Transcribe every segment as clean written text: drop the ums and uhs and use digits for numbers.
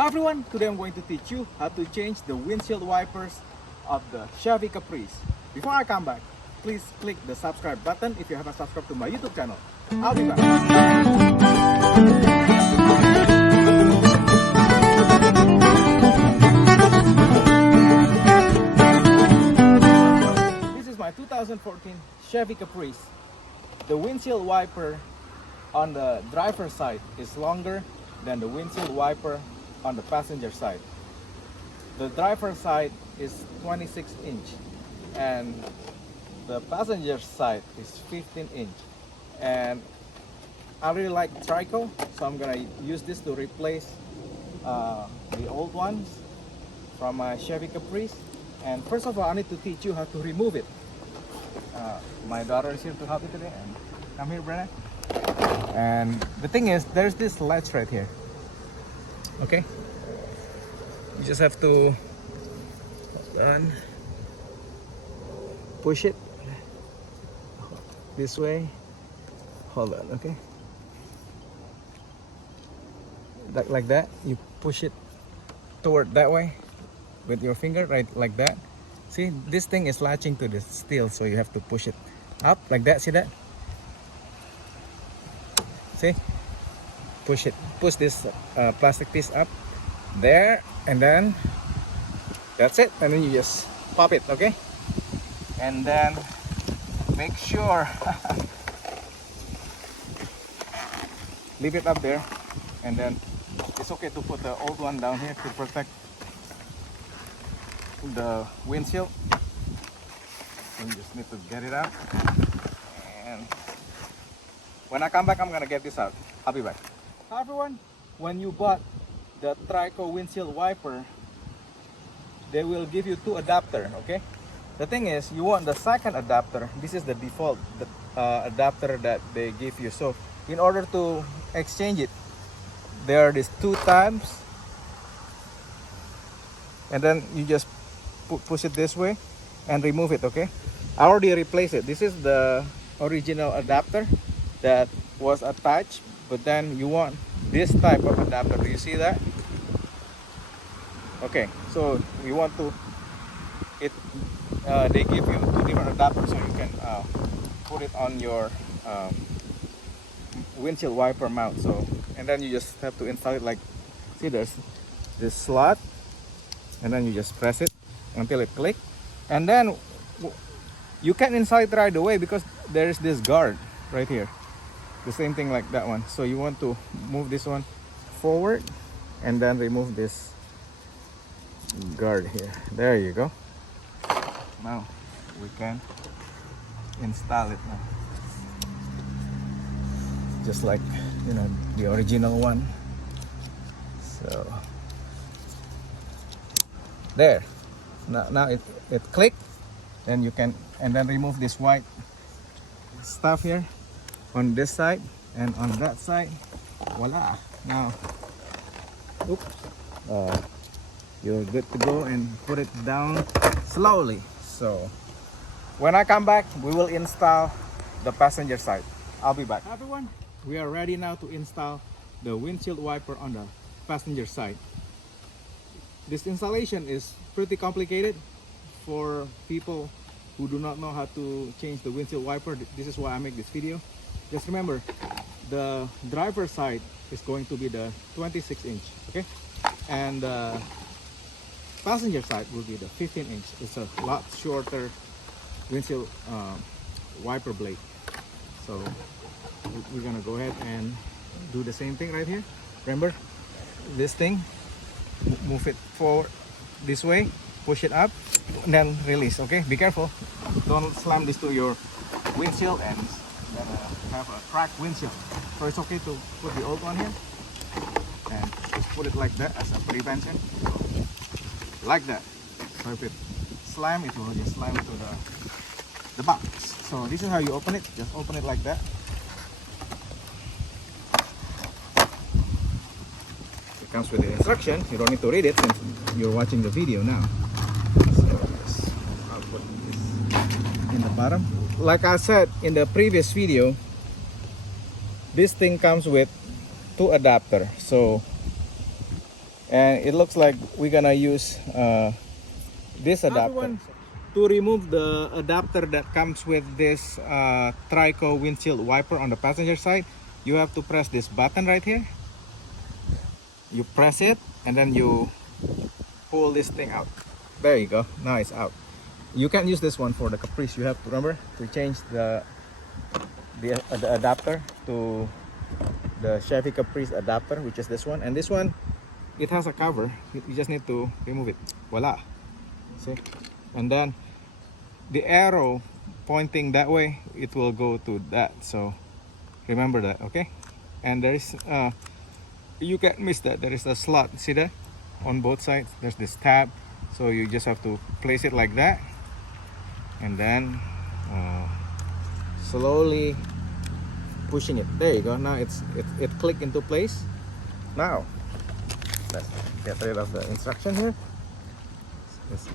Hi everyone, today I'm going to teach you how to change the windshield wipers of the Chevy Caprice. Before I come back, please click the subscribe button if you haven't subscribed to my YouTube channel. I'll be back. This is my 2014 Chevy Caprice. The windshield wiper on the driver's side is longer than the windshield wiper on the passenger side. The driver's side is 26 inch and the passenger side is 15 inch. And I really like Trico, so I'm gonna use this to replace the old ones from my Chevy Caprice. And first of all, I need to teach you how to remove it. My daughter is here to help me today. And come here, Brenna. And the thing is, there's this latch right here. Okay, you just have to push it this way. Hold on, okay, like that. You push it toward that way with your finger, right, like that. See, this thing is latching to the steel, so you have to push it up like that. See that? See? Push this plastic piece up there, and then that's it. And then you just pop it, okay? And then make sure leave it up there, and then it's okay to put the old one down here to protect the windshield. So you just need to get it out, and when I come back, I'm gonna get this out. I'll be back. Hi everyone, when you bought the Trico windshield wiper, they will give you two adapters, okay? The thing is, you want the second adapter. This is the default adapter that they give you. So in order to exchange it, there are these two tabs, and then you just push it this way and remove it, okay? I already replaced it. This is the original adapter that was attached, but then you want this type of adapter. Do you see that? Okay, so you want to they give you two different adapters, so you can put it on your windshield wiper mount. So, and then you just have to install it. Like, see, there's this slot, and then you just press it until it clicks, and then you can't install it right away because there is this guard right here. The same thing like that one. So you want to move this one forward and then remove this guard here. There you go. Now we can install it now, just like, you know, the original one. So there. Now it clicked, and you can, and then remove this white stuff here on this side and on that side. Voila. Now, oops, you're good to go, and put it down slowly. So when I come back, we will install the passenger side. I'll be back. Hi everyone, we are ready now to install the windshield wiper on the passenger side. This installation is pretty complicated for people who do not know how to change the windshield wiper. This is why I make this video. Just remember, the driver's side is going to be the 26 inch, okay? And the passenger side will be the 15 inch. It's a lot shorter windshield wiper blade. So we're gonna go ahead and do the same thing right here. Remember, this thing, move it forward this way, push it up, and then release, okay? Be careful. Don't slam this to your windshield and have a cracked windshield. So it's okay to put the old one here and just put it like that as a prevention. So, like that. So if it slam, it will just slam to the box. So this is how you open it. Just open it like that. It comes with the instruction. You don't need to read it since you're watching the video now. So I'll put this in the bottom. Like I said in the previous video, this thing comes with two adapters. So and it looks like we're gonna use this adapter. To remove the adapter that comes with this Trico windshield wiper on the passenger side, you have to press this button right here. You press it and then you pull this thing out. There you go, now it's out. You can't use this one for the Caprice. You have to remember to change the adapter to the Chevy Caprice adapter, which is this one. And this one, it has a cover. You just need to remove it. Voila. See? And then the arrow pointing that way, it will go to that. So remember that, okay? And there is you can't miss that. There is a slot, see that? On both sides there's this tab, so you just have to place it like that, and then slowly pushing it. There you go. Now it clicked into place. Now let's get rid of the instruction here. It's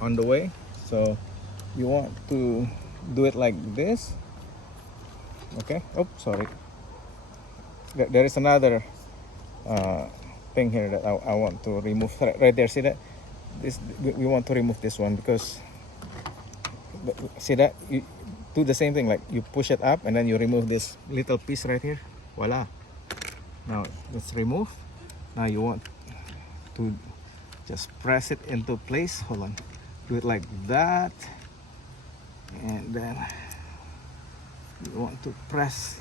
on the way. So you want to do it like this, okay? Oh, sorry, there is another thing here that I want to remove. Right there, see that? This, we want to remove this one because, see that? You do the same thing, like you push it up and then you remove this little piece right here. Voila. Now let's remove. Now you want to just press it into place. Hold on, do it like that, and then you want to press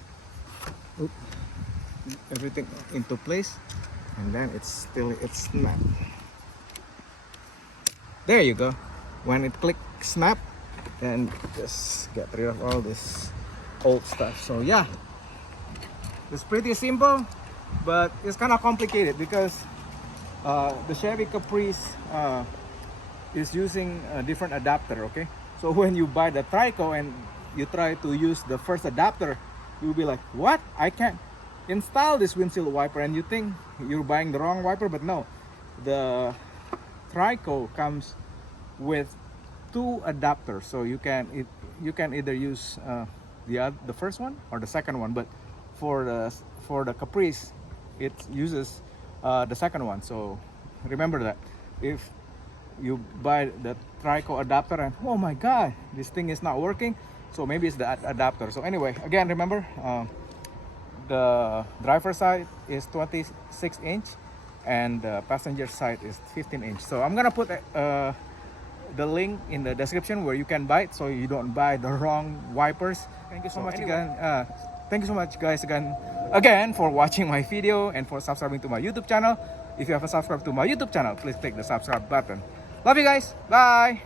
everything into place, and then it's snap. There you go. When it click snap, then just get rid of all this old stuff. So yeah, it's pretty simple, but it's kind of complicated because the Chevy Caprice is using a different adapter, okay? So when you buy the Trico and you try to use the first adapter, you'll be like, what? I can't install this windshield wiper, and you think you're buying the wrong wiper, but no. The Trico comes with two adapters, so you can either use the first one or the second one, but for the Caprice it uses the second one. So remember that if you buy the Trico adapter and oh my god, this thing is not working, so maybe it's the adapter. So anyway, again, remember the driver side is 26" and the passenger side is 15". So I'm gonna put the link in the description where you can buy it, so you don't buy the wrong wipers. Thank you so much again. Thank you so much, guys, again for watching my video and for subscribing to my YouTube channel. If you haven't subscribed to my YouTube channel, please click the subscribe button. Love you guys. Bye.